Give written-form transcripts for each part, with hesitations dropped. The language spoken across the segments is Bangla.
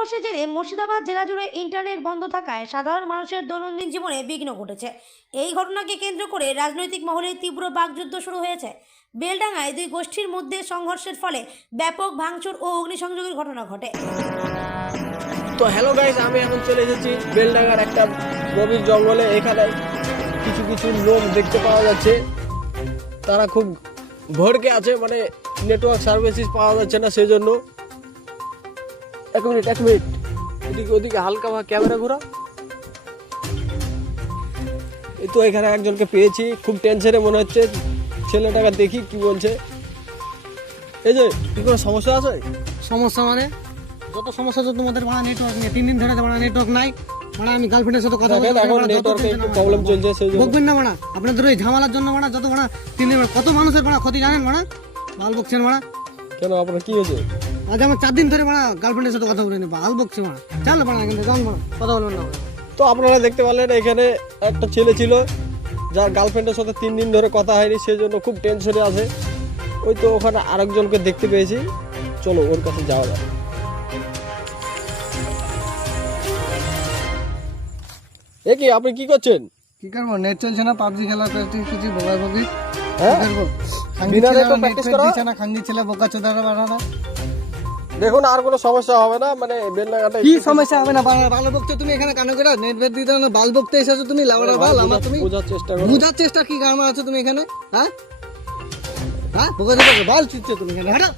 সংঘর্ষের জেরে মুর্শিদাবাদ জেলা জুড়ে ইন্টারনেট বন্ধ থাকায় সাধারণ মানুষের দৈনন্দিন জীবনে বিঘ্ন ঘটেছে। এই ঘটনাকে কেন্দ্র করে রাজনৈতিক মহলে তীব্র বাকযুদ্ধ শুরু হয়েছে। বেলডাঙ্গায় দুই গোষ্ঠীর মধ্যে সংঘর্ষের ফলে ব্যাপক ভাঙচুর ও অগ্নিসংযোগের ঘটনা ঘটে। তো হ্যালো গাইস, আমি এখন চলে এসেছি বেলডাঙ্গার একটা গভীর জঙ্গলে। এখানে কিছু কিছু লোক দেখতে পাওয়া যাচ্ছে, তারা খুব ভড়কে আছে, মানে নেটওয়ার্ক সার্ভিসেস পাওয়া যাচ্ছে না, সেই জন্য। এক মিনিট এদিকে ওদিকে হালকা ক্যামেরা ঘোরা। এই তো এখানে একজনকে পেয়েছি, খুব টেনশনে মনে হচ্ছে। ছেলেটাকে দেখি কি বলছে। এই যে কি কোনো সমস্যা আছে? সমস্যা মানে যত সমস্যা তো তোমাদের ভাড়া নেটওয়ার্ক নেই, 3 দিন ধরে ভাড়া নেটওয়ার্ক নাই। মানে আমি গার্লফ্রেন্ডের সাথে কথা বলতে এখন নেটওয়ার্কে একটু প্রবলেম চলছে, সেই জন্য। বকবেন না ভাড়া, আপনাদের ওই ঝামেলার জন্য ভাড়া যত ভাড়া 3 দিন কত মানুষের ভাড়া ক্ষতি জানেন ভাড়া? বাল বকছেন ভাড়া। কেন আপনার কি হয়েছে? আজ আমার 4 দিন ধরে ভাড়া গার্লফ্রেন্ডের সাথে কথা বলে নি, বাল বকছি ভাড়া। চাল ভাড়া কিন্তু জান ভাড়া কথা বলবেন না। তো আপনারা দেখতে পারলেন এখানে একটা ছেলে ছিল যার গার্লফ্রেন্ডের সাথে 3 দিন ধরে কথা হয়নি, সেই জন্য খুব টেনশনে আছে। ওই তো ওখানে আরেকজনকে দেখতে পেয়েছি, চলো ওর কাছে যাওয়া যাক। এ কি, আপনি কি করছেন? কি করবো, নেট চলছে না, পাবজি খেলা করতে কিছু বকা বকি। হ্যাঁ, খাঙ্গি ছেলে বোকা চোদারা বাড়ানা। দেখুন আর কোনো সমস্যা হবে না, মানে বেলডাঙ্গাটা কি সমস্যা হবে না? ভালো বকতে তুমি এখানে কানে করে নেট বেদ দিতে না, বাল বকতে এসেছো তুমি, লাউড়া বাল। আমার তুমি বোঝার চেষ্টা করো। বুঝার চেষ্টা কি গান আছো তুমি এখানে? হ্যাঁ বোকা চোদা বাল চুচ্ছে তুমি এখানে, হাঁটো।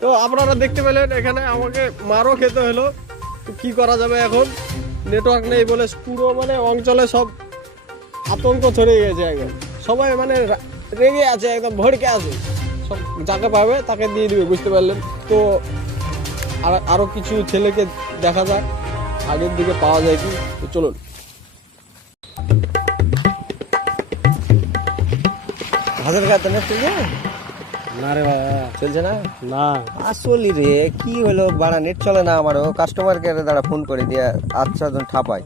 তো আপনারা দেখতে পেলেন এখানে আমাকে মারও খেতে হলো। তো কি করা যাবে এখন? নেটওয়ার্ক নেই বলে পুরো মানে অঞ্চলে সব আতঙ্ক ছড়িয়ে গেছে একদম। সবাই মানে রেগে আছে, একদম ভড়কে আছে। সব যাকে পাবে তাকে দিয়ে দিবে, বুঝতে পারলেন তো। আরো কিছু ছেলেকে দেখা যাক আগের দিকে পাওয়া যায় কি। তো চলুন। হাজার কাছে নেট চলছে না রে বাবা, চলছে না? না আসলি রে, কি হলো বাড়া, নেট চলে না আমারও। কাস্টমার কেয়ারে দ্বারা ফোন করে দিয়ে আচ্ছা জন ঠাপাই।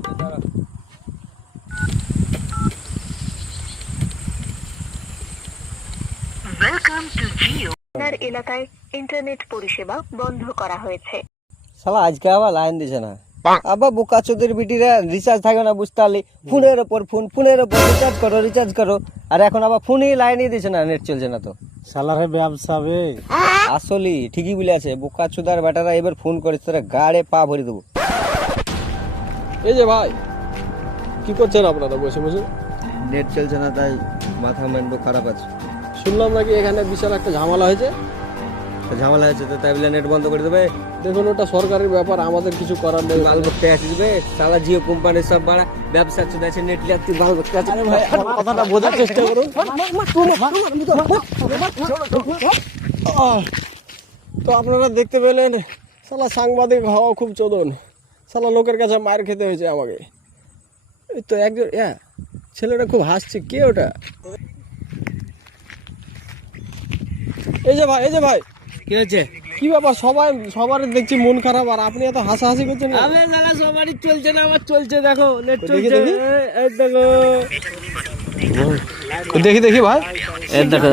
Welcome to Jio. আপনার এলাকায় ইন্টারনেট পরিষেবা বন্ধ করা হয়েছে। শালা আজকে আবার লাইন দিছে না। আবার বোকা চোদের বিটিরা রিচার্জ থাকে না, বুঝতে পারলি? ফোনের ওপর রিচার্জ করো। আর এখন আবার ফোনেই লাইনই দিছে না, নেট চলছে না। তো শালারে ব্যবসা বে। আসলি ঠিকই বলে আছে, বোকা চোদার বেটারা এবার ফোন করিস, তোরা গাড়ে পা ভরে দেবো। এই যে ভাই, কি করছেন আপনারা বসে বসে? নেট চলছে না, তাই মাথা মাইন্ড খারাপ আছে। শুনলাম নাকি এখানে বিশাল একটা ঝামেলা হয়েছে। ঝামেলা হয়েছে তো তাই বলে নেট বন্ধ করে দেবে? দেখুন ওটা সরকারের ব্যাপার, আমাদের কিছু করার নেই। বাল বকতে আসবে সালা, জিও কোম্পানির সব বাড়া ব্যবসা চলছে, নেট লাগতে বাল বকতে আছে। ভাই আমার কথাটা বোঝার চেষ্টা করুন। তো আপনারা দেখতে পেলেন, শালা সাংবাদিক হওয়া খুব চোদন। শালা লোকের কাছে মার খেতে হয়েছে আমাকে। এই তো একজন ছেলেটা খুব হাসছে, কে ওটা? এই যে ভাই কি হয়েছে? কি ব্যাপার, সবার দেখছি মন খারাপ, আর আপনি এত হাসাহাসি করছেন? আবে শালা সবারই চলছে না, আমার চলছে। দেখো নেট দেখি চলছে, দেখি। এই দেখো দেখি ভাই, এই দেখো।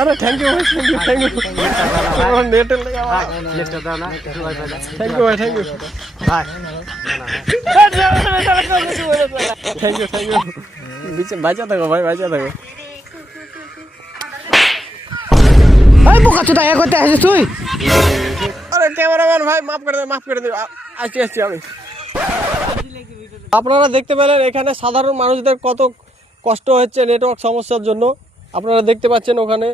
আরে থ্যাংক ইউ ভাই, নেটের লেগে থ্যাংক ইউ ভাই, থ্যাংক ইউ। বাঁচা থাকো ভাই, বাঁচা থাকো। এই বোকা চোদা এ করতে আসিস তুই? আরে ক্যামেরাম্যান ভাই, মাফ করে দে। আসছি আমি। আপনারা দেখতে পেলেন এখানে সাধারণ মানুষদের কত কষ্ট হচ্ছে নেটওয়ার্ক সমস্যার জন্য। আপনারা দেখতে পাচ্ছেন ওখানে